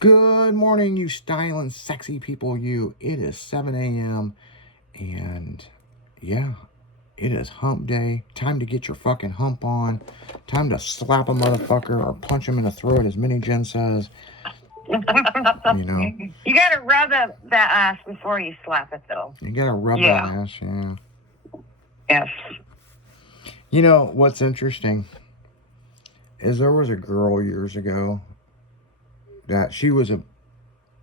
Good morning, you styling, sexy people, you. It is 7 a.m. and yeah, it is hump day. Time to get your fucking hump on. Time to slap a motherfucker or punch him in the throat, as Mini Jen says. You know, You gotta rub that ass before you slap it, though. you gotta rub that ass, yeah. Yes. You know, what's interesting is there was a girl years ago that she was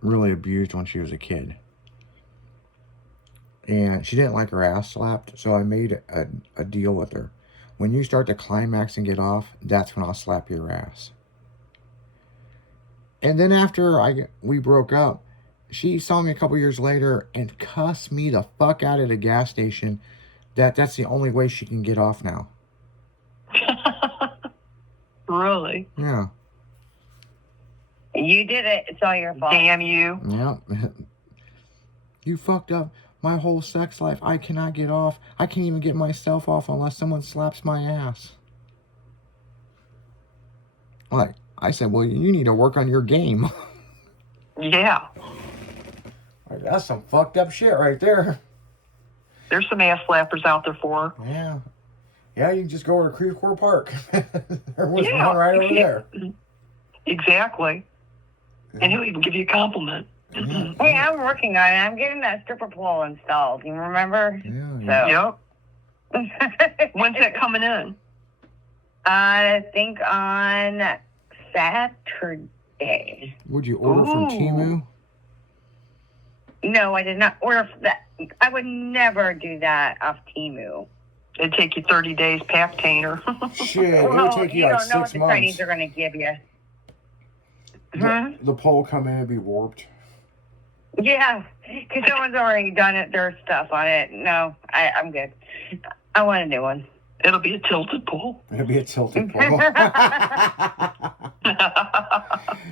really abused when she was a kid. And she didn't like her ass slapped, so I made a deal with her. When you start to climax and get off, that's when I'll slap your ass. And then after we broke up, she saw me a couple years later and cussed me the fuck out at a gas station. That's the only way she can get off now. Really? Yeah. You did it. It's all your fault. Damn you. Yeah. You fucked up my whole sex life. I cannot get off. I can't even get myself off unless someone slaps my ass. Like, I said, well, you need to work on your game. Yeah. Like, that's some fucked up shit right there. There's some ass slappers out there for her. Yeah. Yeah, you can just go to Creve Park. There was one right over there. Exactly. And he'll even give you a compliment. Yeah. Hey, I'm working on it. I'm getting that stripper pole installed. You remember? Yeah. Yep. When's that coming in? I think on Saturday. Would you order from Temu? No, I did not order that. I would never do that off Temu. It'd take you 30 days packtainer. Shit, it would take you like 6 months. You don't know what the Chinese are going to give you. The pole come in and be warped. Yeah, because someone's already done it, their stuff on it. No, I'm good. I want a new one. It'll be a tilted pole. It'll be a tilted pole.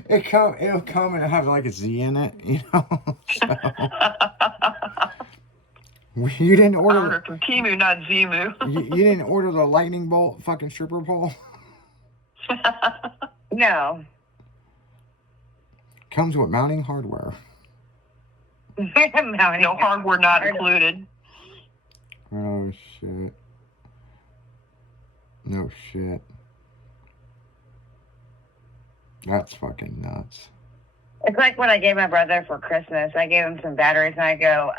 It'll come and have like a Z in it, you know. So. You didn't order. I ordered from Temu, not Zemu. You didn't order the lightning bolt fucking stripper pole. No. Comes with mounting hardware. No hardware not included. Oh shit. No shit. That's fucking nuts. It's like what I gave my brother for Christmas. I gave him some batteries, and I go,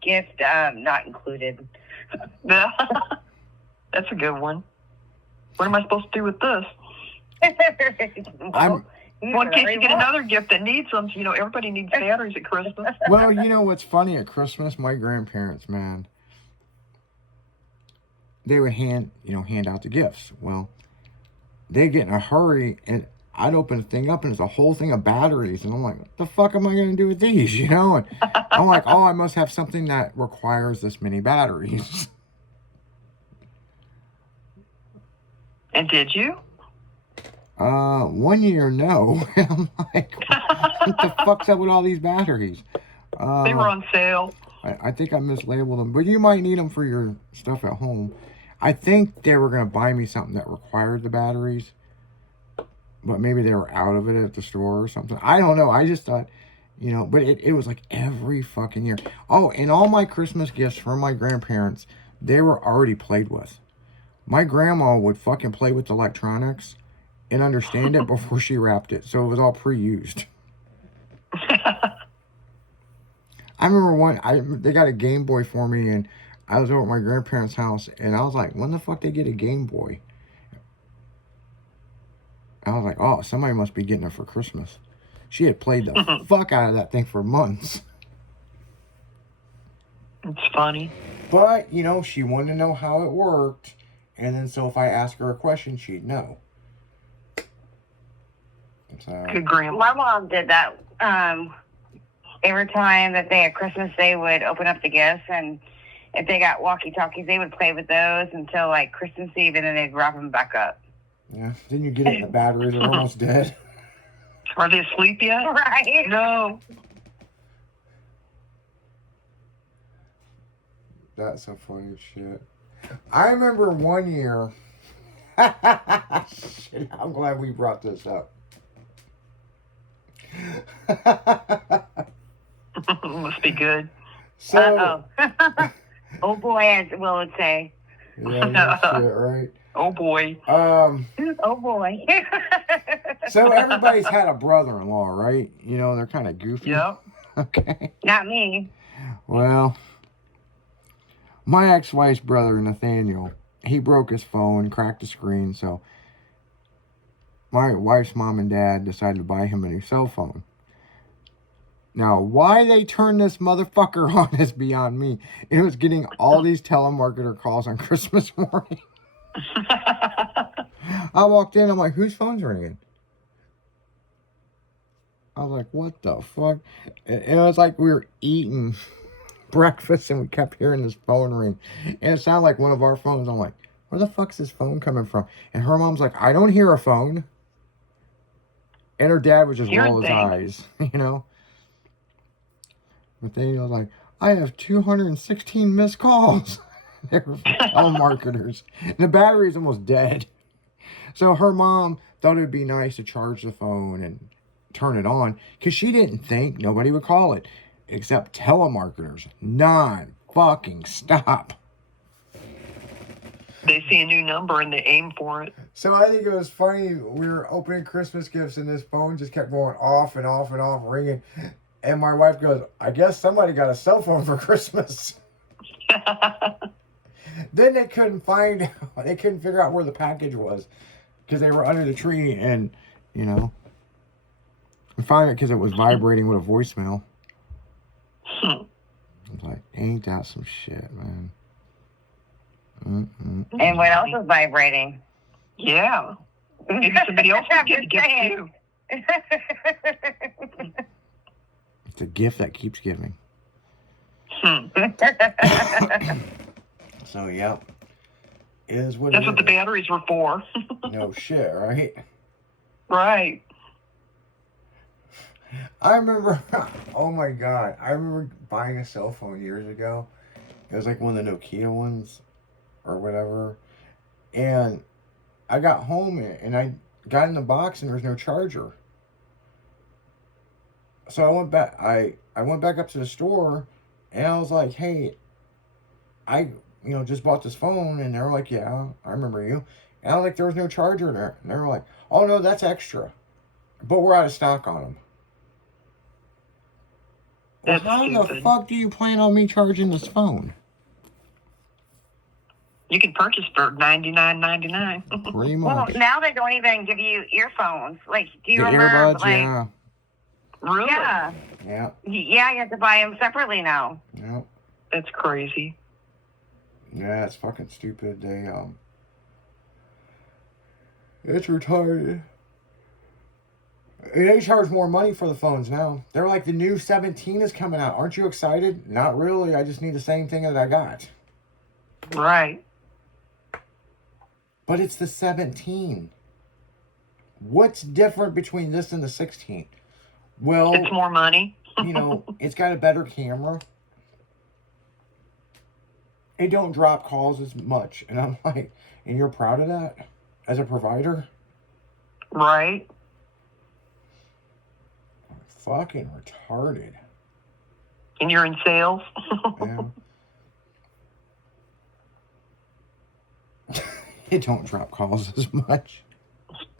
gift not included. That's a good one. What am I supposed to do with this? Well, in case you get another gift that needs them, you know, everybody needs batteries at Christmas. Well, you know what's funny at Christmas? My grandparents, man, they would hand out the gifts. Well, they'd get in a hurry, and I'd open the thing up, and it's a whole thing of batteries. And I'm like, what the fuck am I going to do with these, you know? And I'm like, oh, I must have something that requires this many batteries. And did you? 1 year, no. I'm like, what the fuck's up with all these batteries? They were on sale. I think I mislabeled them, but you might need them for your stuff at home. I think they were going to buy me something that required the batteries, but maybe they were out of it at the store or something. I don't know. I just thought, you know, but it was like every fucking year. Oh, and all my Christmas gifts from my grandparents, they were already played with. My grandma would fucking play with electronics and understand it before she wrapped it. So it was all pre-used. I remember they got a Game Boy for me, and I was over at my grandparents' house, and I was like, when the fuck they get a Game Boy? I was like, oh, somebody must be getting it for Christmas. She had played the fuck out of that thing for months. It's funny. But, you know, she wanted to know how it worked. And then so if I asked her a question, she'd know. So. Good grandma. My mom did that. Every time that they had Christmas, they would open up the gifts, and if they got walkie-talkies, they would play with those until like Christmas Eve, and then they'd wrap them back up. Yeah, then you get it in the batteries, they're almost dead. Are they asleep yet? Right. No. That's some funny shit. I remember one year. Shit, I'm glad we brought this up. Must be good. So, Oh boy, as Will would say. yeah, no shit, right? Oh boy. Oh boy. So everybody's had a brother-in-law, right? You know, they're kind of goofy. Yep. Okay. Not me. Well, my ex-wife's brother, Nathaniel, he broke his phone, cracked the screen, so my wife's mom and dad decided to buy him a new cell phone. Now, why they turned this motherfucker on is beyond me. It was getting all these telemarketer calls on Christmas morning. I walked in, I'm like, whose phone's ringing? I was like, what the fuck? And it was like we were eating breakfast and we kept hearing this phone ring. And it sounded like one of our phones. I'm like, where the fuck's this phone coming from? And her mom's like, I don't hear a phone. And her dad would just roll his eyes, you know? But then he was like, I have 216 missed calls. They were telemarketers. And the battery's almost dead. So her mom thought it would be nice to charge the phone and turn it on because she didn't think nobody would call it except telemarketers. Non-fucking stop. They see a new number and they aim for it. So I think it was funny. We were opening Christmas gifts and this phone just kept going off and off and off, ringing. And my wife goes, I guess somebody got a cell phone for Christmas. Then they couldn't figure out where the package was because they were under the tree and, you know, we found it because it was vibrating with a voicemail. I was like, ain't that some shit, man. And what else is vibrating? Yeah. Maybe somebody else would get a gift too. It's a gift that keeps giving. So, yep. It is what That's it what the is. batteries were for. No shit, right? Right. I remember, oh my God, I remember buying a cell phone years ago. It was like one of the Nokia ones or whatever. And I got home and I got in the box and there was no charger. So I went back, I went back up to the store and I was like, hey, I just bought this phone. And they were like, yeah, I remember you. And I was like, there was no charger there. And they were like, oh no, that's extra. But we're out of stock on them. Well, That's how the stupid. fuck do you plan on me charging this phone? You can purchase for $99.99. Pretty Well, much. now they don't even give you earphones. Like, do you The remember? earbuds, like, yeah. Really? yeah, Yeah. yeah, you have to buy them separately now. Yeah. That's crazy. Yeah, it's fucking stupid. It's retarded. They charge more money for the phones now. They're like, the new 17 is coming out. Aren't you excited? Not really. I just need the same thing that I got. Right. But it's the 17. What's different between this and the 16? Well, It's more money. it's got a better camera. It don't drop calls as much. And I'm like, and you're proud of that as a provider? Right. Fucking retarded. And you're in sales. Yeah. It don't drop calls as much.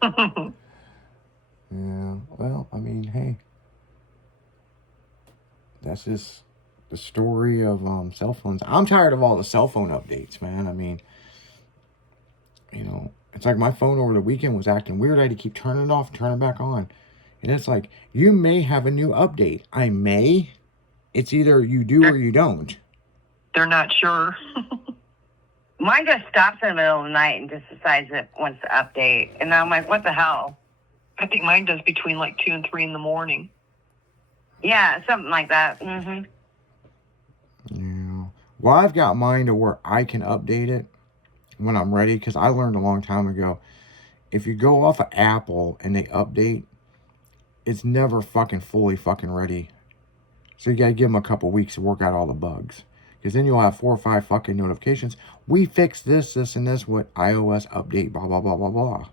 Yeah. Well, I mean, hey. That's just the story of cell phones. I'm tired of all the cell phone updates, man. I mean, it's like my phone over the weekend was acting weird. I had to keep turning it off and turning it back on. And it's like, you may have a new update. I may. It's either you do or you don't. They're not sure. Mine just stops in the middle of the night and just decides it wants to update. And I'm like, what the hell? I think mine does between like 2 and 3 in the morning. Yeah, something like that. Mm-hmm. Yeah. Well, I've got mine to where I can update it when I'm ready, because I learned a long time ago, if you go off of Apple and they update, it's never fucking fully fucking ready. So you gotta give them a couple weeks to work out all the bugs. Because then you'll have 4 or 5 fucking notifications. We fixed this, this, and this with iOS update, blah, blah, blah, blah, blah.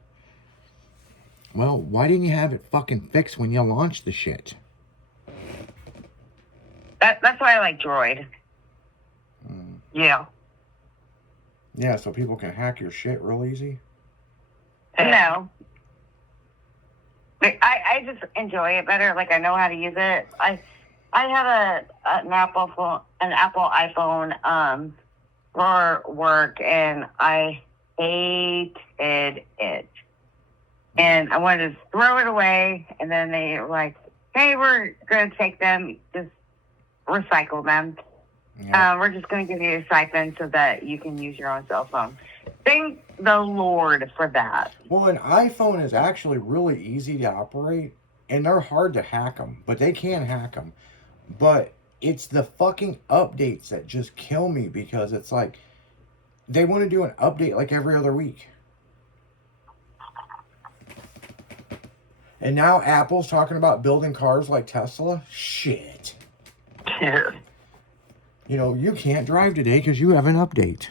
Well, why didn't you have it fucking fixed when you launched the shit? That's why I like Droid. Mm. Yeah. Yeah, so people can hack your shit real easy. No. Like, I just enjoy it better. Like, I know how to use it. I have an Apple iPhone for work, and I hated it. And I wanted to throw it away, and then they were like, hey, we're going to take them, just recycle them. Yeah. We're just going to give you a stipend so that you can use your own cell phone. Thank the Lord for that. Well, an iPhone is actually really easy to operate, and they're hard to hack them, but they can hack them. But it's the fucking updates that just kill me, because it's like they want to do an update like every other week. And now Apple's talking about building cars like Tesla. Shit. Yeah. You know, you can't drive today because you have an update.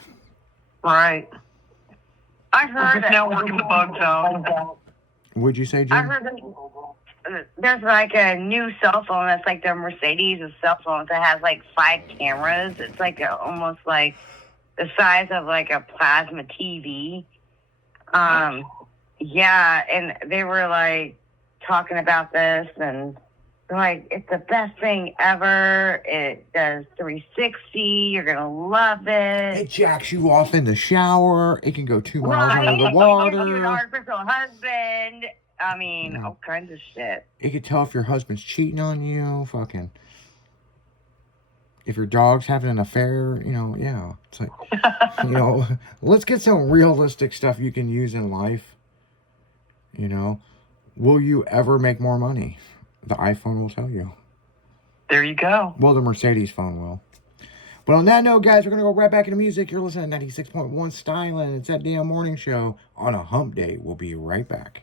Right. I We're heard just now working the bugs out. Would you say, Jim? I heard there's like a new cell phone that's like the Mercedes cell phone that has like 5 cameras. It's like almost like the size of like a plasma TV. Yeah, and they were like talking about this, and they're like, it's the best thing ever. It does 360. You're gonna love it. It jacks you off in the shower. It can go 2 miles Right. under the It water. gives you an artificial husband. I mean, Yeah. all kinds of shit. It can tell if your husband's cheating on you. Fucking. If your dog's having an affair, you know, yeah. It's like, you know, let's get some realistic stuff you can use in life. You know, will you ever make more money? The iPhone will tell you. There you go. Well, the Mercedes phone will. But on that note, guys, we're going to go right back into music. You're listening to 96.1 Styling. It's that damn morning show on a hump day. We'll be right back.